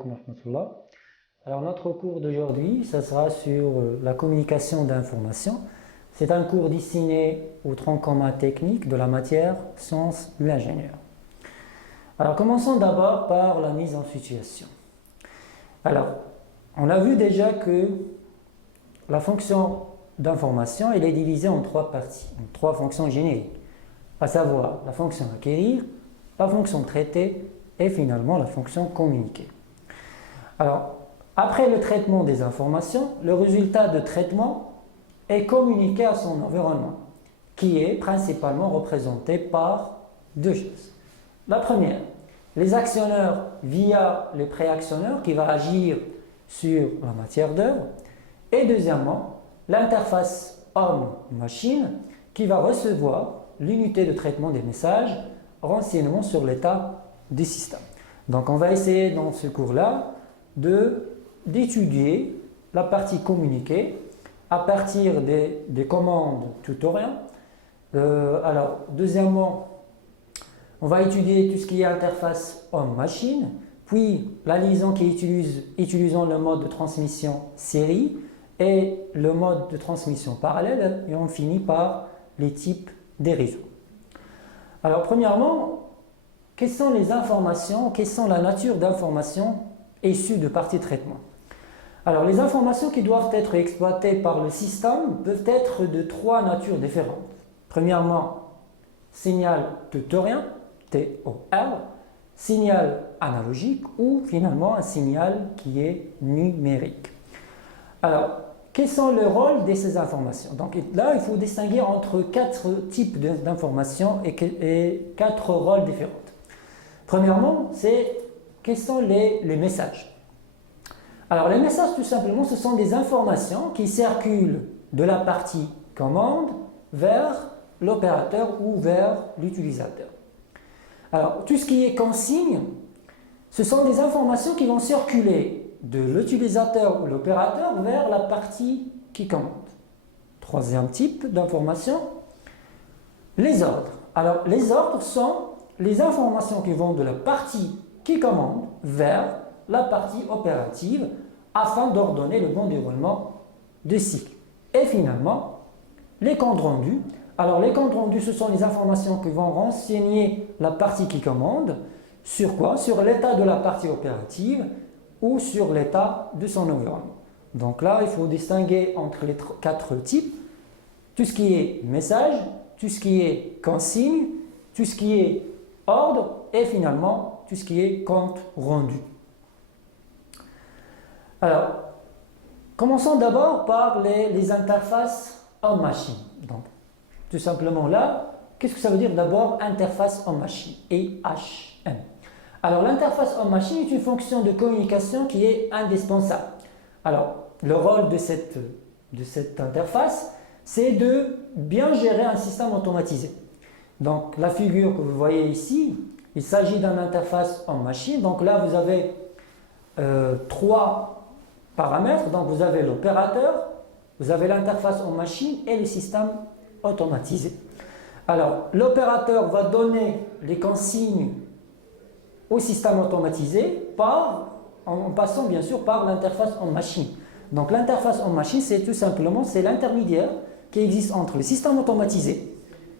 alaikum wa rahmatullah. Alors notre cours d'aujourd'hui, ça sera sur la communication d'informations. C'est un cours destiné au tronc commun technique de la matière sciences de l'ingénieur. Alors commençons d'abord par la mise en situation. Alors, on a vu déjà que la fonction d'information, elle est divisée en trois parties, en trois fonctions génériques, à savoir la fonction acquérir, la fonction traiter et finalement la fonction communiquer. Alors, après le traitement des informations, le résultat de traitement est communiqué à son environnement, qui est principalement représenté par deux choses. La première, les actionneurs via le préactionneur qui va agir sur la matière d'œuvre. Et deuxièmement, l'interface homme-machine qui va recevoir l'unité de traitement des messages, renseignements sur l'état du système. Donc on va essayer dans ce cours-là d'étudier la partie communiquée à partir des commandes tutoriels. Alors deuxièmement, on va étudier tout ce qui est interface homme-machine, puis la liaison qui utilisant le mode de transmission série et le mode de transmission parallèle, et on finit par les types des réseaux. Alors premièrement, quelles sont les informations, quelle sont la nature d'informations issues de parties de traitement? Alors les informations qui doivent être exploitées par le système peuvent être de trois natures différentes. Premièrement, signal tutorien, TOR, signal analogique ou finalement un signal qui est numérique. Alors, quels sont les rôles de ces informations? Donc là, il faut distinguer entre quatre types d'informations et quatre rôles différents. Premièrement, c'est quels sont les messages? Alors, les messages, tout simplement, ce sont des informations qui circulent de la partie commande vers l'opérateur ou vers l'utilisateur. Alors, tout ce qui est consigne, ce sont des informations qui vont circuler de l'utilisateur ou l'opérateur vers la partie qui commande. Troisième type d'information, les ordres. Alors, les ordres sont les informations qui vont de la partie qui commande vers la partie opérative afin d'ordonner le bon déroulement du cycle. Et finalement, les comptes rendus. Alors, les comptes rendus, ce sont les informations qui vont renseigner la partie qui commande. Sur quoi? Sur l'état de la partie opérative ou sur l'état de son environnement. Donc là, il faut distinguer entre les quatre types. Tout ce qui est message, tout ce qui est consigne, tout ce qui est ordre et finalement tout ce qui est compte rendu. Alors, commençons d'abord par les interfaces homme-machine. Donc, tout simplement là, qu'est-ce que ça veut dire d'abord interface homme-machine, EHM? Alors l'interface homme-machine est une fonction de communication qui est indispensable. Alors le rôle de cette interface, c'est de bien gérer un système automatisé. Donc la figure que vous voyez ici, il s'agit d'une interface homme-machine. Donc là vous avez trois paramètres. Donc vous avez l'opérateur, vous avez l'interface homme-machine et le système automatisé. Alors, l'opérateur va donner les consignes au système automatisé en passant bien sûr par l'interface en machine. Donc, l'interface en machine, c'est tout simplement l'intermédiaire qui existe entre le système automatisé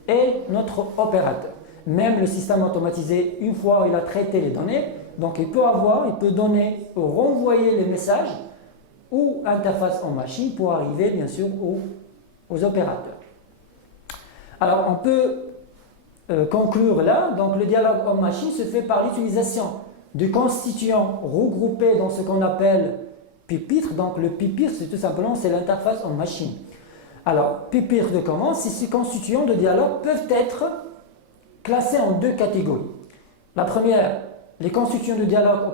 et notre opérateur. Même le système automatisé, une fois il a traité les données, donc il peut donner ou renvoyer les messages ou interface en machine pour arriver bien sûr aux opérateurs. Alors, on peut conclure là. Donc, le dialogue homme-machine se fait par l'utilisation de constituants regroupés dans ce qu'on appelle pupitre. Donc, le pupitre, c'est tout simplement l'interface homme-machine. Alors, pupitre de commande, ces constituants de dialogue peuvent être classés en deux catégories. La première, les constituants de dialogue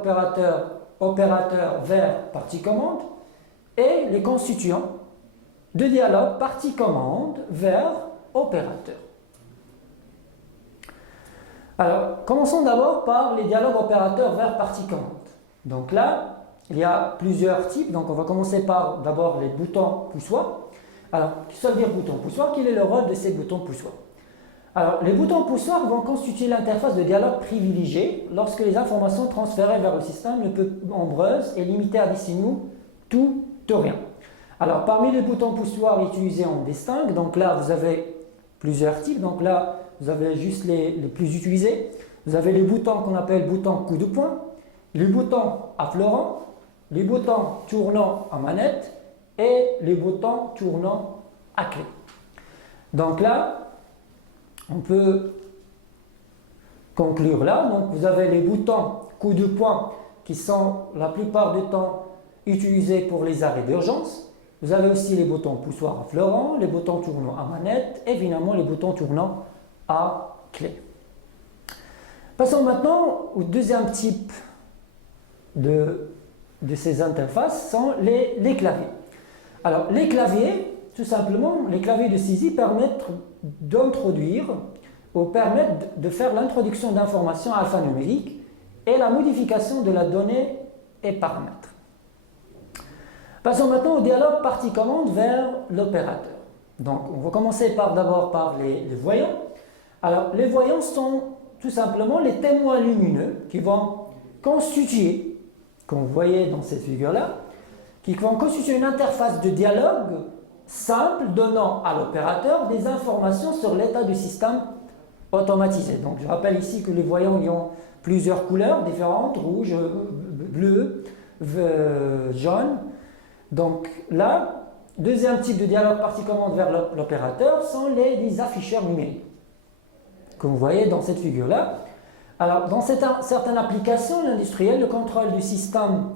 opérateur vers partie commande et les constituants de dialogue partie commande vers opérateur. Alors, commençons d'abord par les dialogues opérateurs vers partie commande. Donc là, il y a plusieurs types. Donc on va commencer par d'abord les boutons poussoirs. Alors, qu'est-ce que ça veut dire bouton poussoir? Quel est le rôle de ces boutons poussoirs? Alors, les boutons poussoirs vont constituer l'interface de dialogue privilégiée lorsque les informations transférées vers le système ne peuvent être nombreuses et limitées à des signaux tout ou rien. Alors, parmi les boutons poussoirs utilisés, on distingue. Donc là, vous avez plusieurs types. Donc là, vous avez juste les plus utilisés. Vous avez les boutons qu'on appelle boutons coup de poing, les boutons affleurants, les boutons tournant à manette et les boutons tournant à clé. Donc là, on peut conclure là. Donc vous avez les boutons coup de poing qui sont la plupart du temps utilisés pour les arrêts d'urgence. Vous avez aussi les boutons poussoirs affleurants, les boutons tournant à manette et finalement les boutons tournant à clé. Passons maintenant au deuxième type de ces interfaces, sont les claviers. Alors les claviers, tout simplement, les claviers de saisie permettent d'introduire ou permettent de faire l'introduction d'informations alphanumériques et la modification de la donnée et paramètres. Passons maintenant au dialogue partie-commande vers l'opérateur. Donc on va commencer d'abord par les voyants. Alors les voyants sont tout simplement les témoins lumineux qui vont constituer, comme vous voyez dans cette figure-là, qui vont constituer une interface de dialogue simple donnant à l'opérateur des informations sur l'état du système automatisé. Donc je rappelle ici que les voyants ils ont plusieurs couleurs différentes, rouge, bleu, jaune. Donc là, deuxième type de dialogue partie-commande vers l'opérateur sont les afficheurs numériques. Comme vous voyez dans cette figure-là. Alors, dans certaines applications, l'industriel, le contrôle du système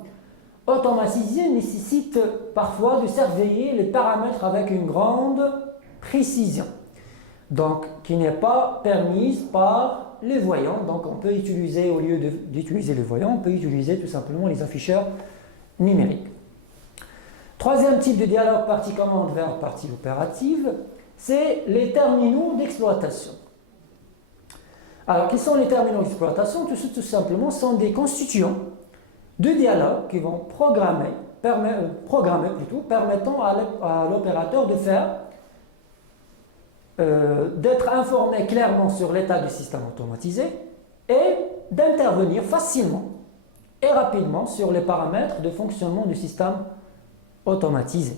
automatisé nécessite parfois de surveiller les paramètres avec une grande précision. Donc, qui n'est pas permise par les voyants. Donc, on peut utiliser, au lieu d'utiliser les voyants, on peut utiliser tout simplement les afficheurs numériques. Troisième type de dialogue partie-commande vers partie opérative, c'est les terminaux d'exploitation. Alors, quels sont les terminaux d'exploitation? Tout simplement, sont des constituants de dialogue qui vont permettant à l'opérateur de d'être informé clairement sur l'état du système automatisé et d'intervenir facilement et rapidement sur les paramètres de fonctionnement du système automatisé.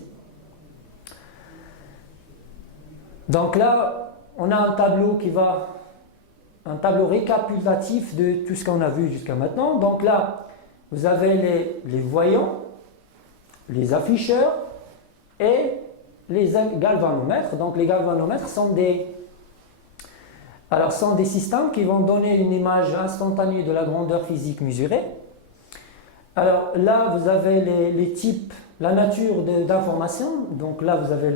Donc là, on a un tableau récapitulatif de tout ce qu'on a vu jusqu'à maintenant. Donc là, vous avez les voyants, les afficheurs et les galvanomètres. Donc les galvanomètres sont des systèmes qui vont donner une image instantanée de la grandeur physique mesurée. Alors là, vous avez les types, la nature d'information. Donc là, vous avez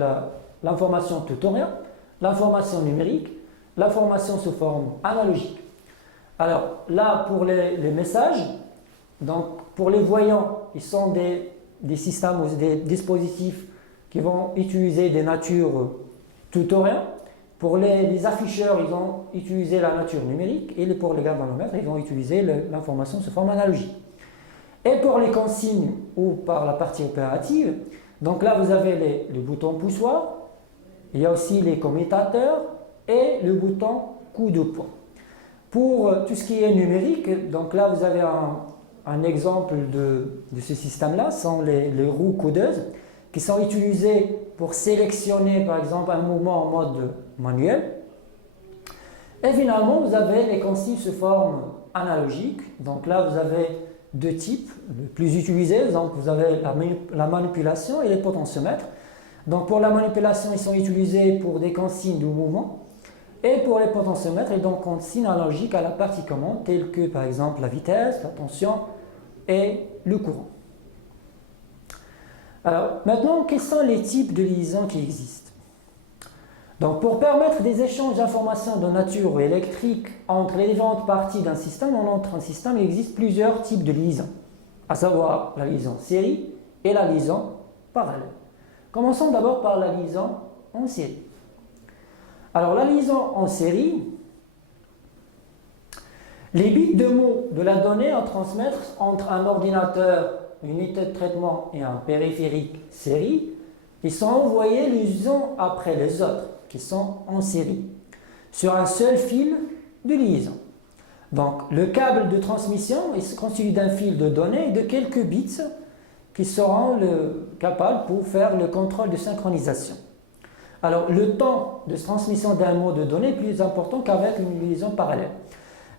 l'information tutorielle, l'information numérique, l'information sous forme analogique. Alors là, pour les messages, donc pour les voyants, ils sont des systèmes ou des dispositifs qui vont utiliser des natures tutorielles. Pour les afficheurs, ils vont utiliser la nature numérique et pour les galvanomètres, ils vont utiliser l'information sous forme analogique. Et pour les consignes ou par la partie opérative, donc là vous avez les boutons poussoirs, il y a aussi les commutateurs et le bouton coup de poing. Pour tout ce qui est numérique, donc là vous avez un exemple de ce système-là, sont les roues codeuses qui sont utilisées pour sélectionner par exemple un mouvement en mode manuel. Et finalement vous avez les consignes sous forme analogique. Donc là vous avez deux types, les plus utilisés. Donc vous avez la manipulation et les potentiomètres. Donc pour la manipulation, ils sont utilisés pour des consignes de mouvement. Et pour les potentiomètres, ils donnent consignes analogiques à la partie commande, telles que par exemple la vitesse, la tension et le courant. Alors maintenant, quels sont les types de liaisons qui existent? Donc pour permettre des échanges d'informations de nature électrique entre les différentes parties d'un système, entre un système, il existe plusieurs types de liaisons, à savoir la liaison série et la liaison parallèle. Commençons d'abord par la liaison en série. Alors la liaison en série, les bits de mots de la donnée à transmettre entre un ordinateur, une unité de traitement et un périphérique série, ils sont envoyés les uns après les autres, qui sont en série. sur un seul fil de liaison. Donc, le câble de transmission est constitué d'un fil de données et de quelques bits qui seront capables pour faire le contrôle de synchronisation. Alors, le temps de transmission d'un mot de données est plus important qu'avec une liaison parallèle.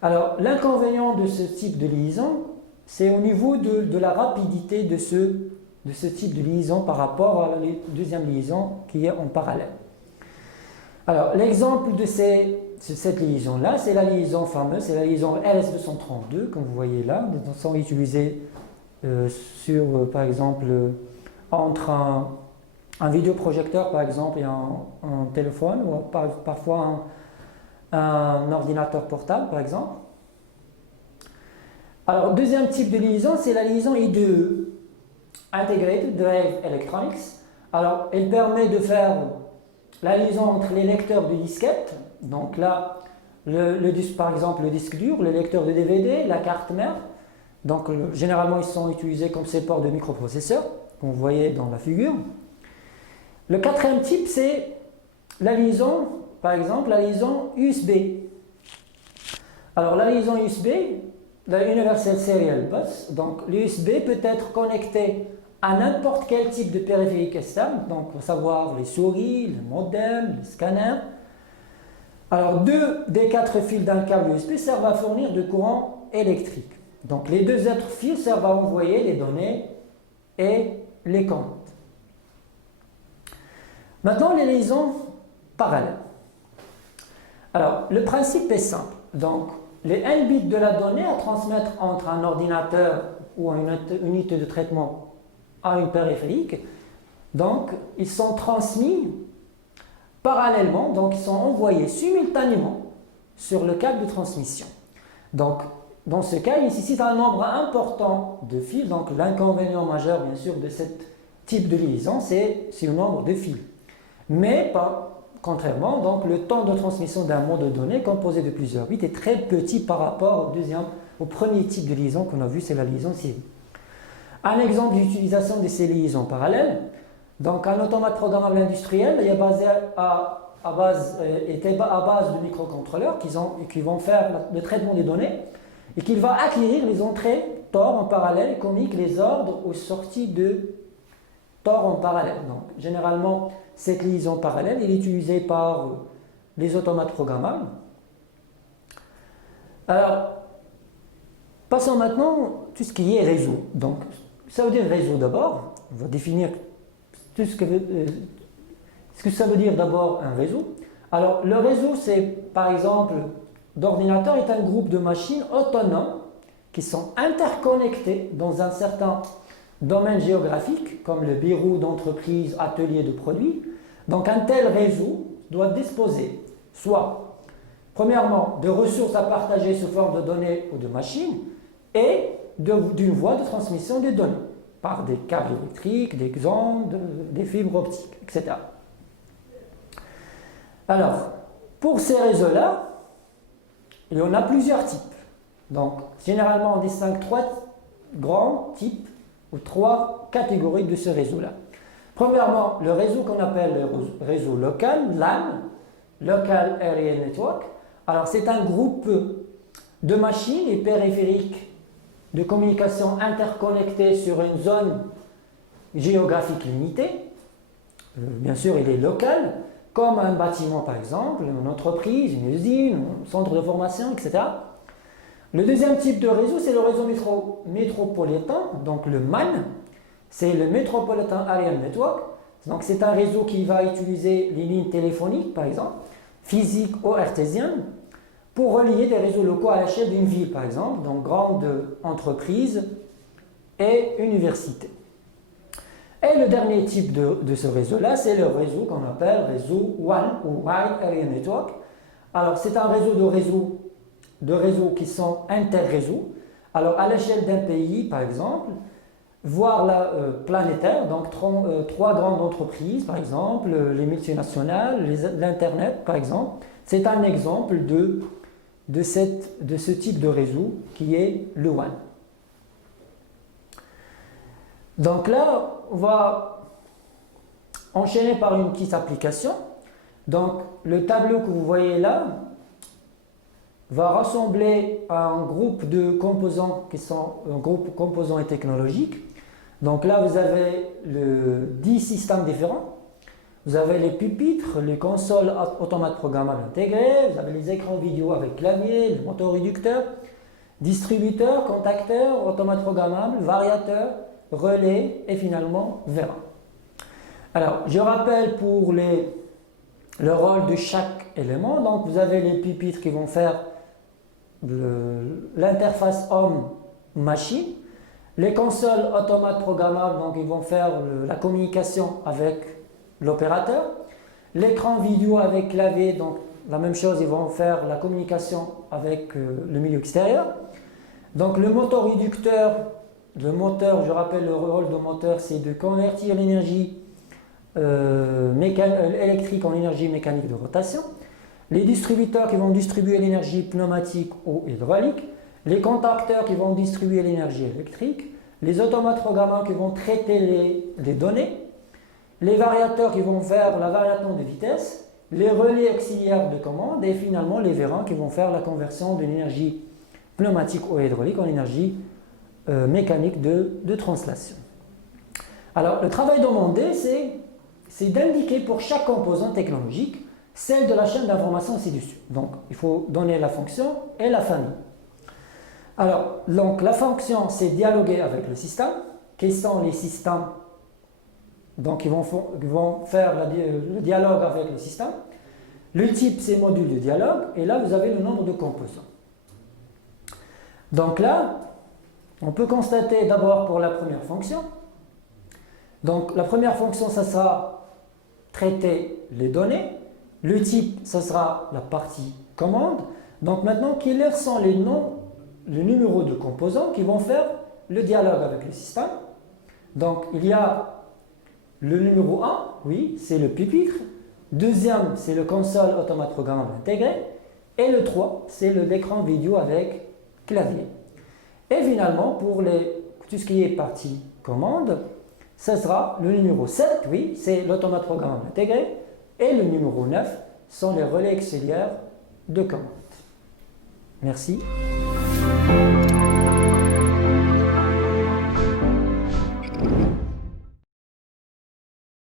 Alors, l'inconvénient de ce type de liaison, c'est au niveau de la rapidité de ce type de liaison par rapport à la deuxième liaison qui est en parallèle. Alors, l'exemple de cette liaison-là, c'est la liaison fameuse, c'est la liaison RS232, comme vous voyez là. Ils sont utilisés par exemple, entre un vidéoprojecteur, par exemple, et un téléphone, ou parfois un ordinateur portable, par exemple. Alors, deuxième type de liaison, c'est la liaison IDE, Integrated Drive Electronics. Alors, elle permet de faire la liaison entre les lecteurs de disquettes, donc là, par exemple le disque dur, le lecteur de DVD, la carte mère. Donc, généralement, ils sont utilisés comme support de microprocesseurs, comme vous voyez dans la figure. Le quatrième type, c'est la liaison, par exemple, la liaison USB. Alors, la liaison USB, la Universal Serial Bus, donc l'USB peut être connecté à n'importe quel type de périphérique externe, donc à savoir les souris, les modems, les scanners. Alors, 2 des 4 fils d'un câble USB servent à fournir du courant électrique. Donc, les 2 autres fils servent à envoyer les données et les commandes. Maintenant, les liaisons parallèles. Alors, le principe est simple. Donc, les N bits de la donnée à transmettre entre un ordinateur ou une unité de traitement à une périphérique, donc ils sont transmis parallèlement, donc ils sont envoyés simultanément sur le câble de transmission. Donc, dans ce cas, il nécessite un nombre important de fils. Donc, l'inconvénient majeur, bien sûr, de ce type de liaison, c'est le nombre de fils. Mais, contrairement, donc, le temps de transmission d'un mot de données composé de plusieurs bits est très petit par rapport au premier type de liaison qu'on a vu, c'est la liaison civile. Un exemple d'utilisation de ces liaisons parallèles, donc un automate programmable industriel est basé à base de microcontrôleurs qui vont faire le traitement des données et qui va acquérir les entrées Tor en parallèle et communique les ordres aux sorties de Tor en parallèle. Donc, généralement, cette liaison parallèle est utilisée par les automates programmables. Alors, passons maintenant à tout ce qui est réseau. Donc, ça veut dire réseau d'abord. On va définir tout ce que ça veut dire d'abord un réseau. Alors, le réseau, c'est par exemple, d'ordinateurs est un groupe de machines autonomes qui sont interconnectées dans un certain domaine géographique, comme le bureau d'entreprise, atelier de produits. Donc, un tel réseau doit disposer soit, premièrement, de ressources à partager sous forme de données ou de machines, et d'une voie de transmission des données par des câbles électriques, des ondes, des fibres optiques, etc. Alors, pour ces réseaux-là, il y en a plusieurs types. Donc, généralement, on distingue 3 grands types ou 3 catégories de ce réseau-là. Premièrement, le réseau qu'on appelle le réseau local, LAN, Local Area Network. Alors, c'est un groupe de machines et périphériques de communication interconnectées sur une zone géographique limitée. Bien sûr, il est local, comme un bâtiment par exemple, une entreprise, une usine, un centre de formation, etc. Le deuxième type de réseau, c'est le réseau métropolitain, donc le MAN, c'est le Metropolitan Area Network. Donc c'est un réseau qui va utiliser les lignes téléphoniques, par exemple, physiques ou artésiennes, pour relier des réseaux locaux à l'échelle d'une ville, par exemple, donc grandes entreprises et universités. Et le dernier type de ce réseau-là, c'est le réseau qu'on appelle réseau WAN ou Wide Area Network. Alors, c'est un réseau de réseaux qui sont interréseaux. Alors, à l'échelle d'un pays, par exemple, voire planétaire, donc 3 grandes entreprises, par exemple, les multinationales, l'Internet, par exemple. C'est un exemple de ce type de réseau qui est le WAN. Donc là, on va enchaîner par une petite application. Donc le tableau que vous voyez là, va rassembler un groupe de composants qui sont un groupe composants et technologiques. Donc là, vous avez 10 systèmes différents. Vous avez les pupitres, les consoles automates programmables intégrées, vous avez les écrans vidéo avec clavier, le moteur réducteur, distributeur, contacteur, automate programmable, variateur, relais et finalement vérin. Alors, je rappelle pour le rôle de chaque élément. Donc, vous avez les pupitres qui vont faire l'interface homme-machine. Les consoles automates programmables, donc ils vont faire la communication avec l'opérateur. L'écran vidéo avec clavier, donc la même chose, ils vont faire la communication avec le milieu extérieur. Donc le moteur réducteur, je rappelle le rôle du moteur, c'est de convertir l'énergie électrique en énergie mécanique de rotation. Les distributeurs qui vont distribuer l'énergie pneumatique ou hydraulique. Les contacteurs qui vont distribuer l'énergie électrique. Les automates programmables qui vont traiter les données. Les variateurs qui vont faire la variation de vitesse, les relais auxiliaires de commande et finalement les vérins qui vont faire la conversion d'une énergie pneumatique ou hydraulique en énergie mécanique de translation. Alors le travail demandé, c'est d'indiquer pour chaque composant technologique celle de la chaîne d'information ci-dessus. Donc il faut donner la fonction et la famille. Alors donc, la fonction c'est dialoguer avec le système. Quels sont les systèmes? Donc, ils vont faire le dialogue avec le système. Le type, c'est module de dialogue. Et là, vous avez le nombre de composants. Donc là, on peut constater d'abord pour la première fonction. Donc, la première fonction, ça sera traiter les données. Le type, ça sera la partie commande. Donc, maintenant, quels sont les numéros de composants qui vont faire le dialogue avec le système? Donc, il y a le numéro 1, oui, c'est le pupitre. Deuxième, c'est le console automate programmable intégré. Et le 3, c'est l'écran vidéo avec clavier. Et finalement, pour tout ce qui est partie commande, ce sera le numéro 7, oui, c'est l'automate programmable intégré. Et le numéro 9 sont les relais auxiliaires de commande. Merci.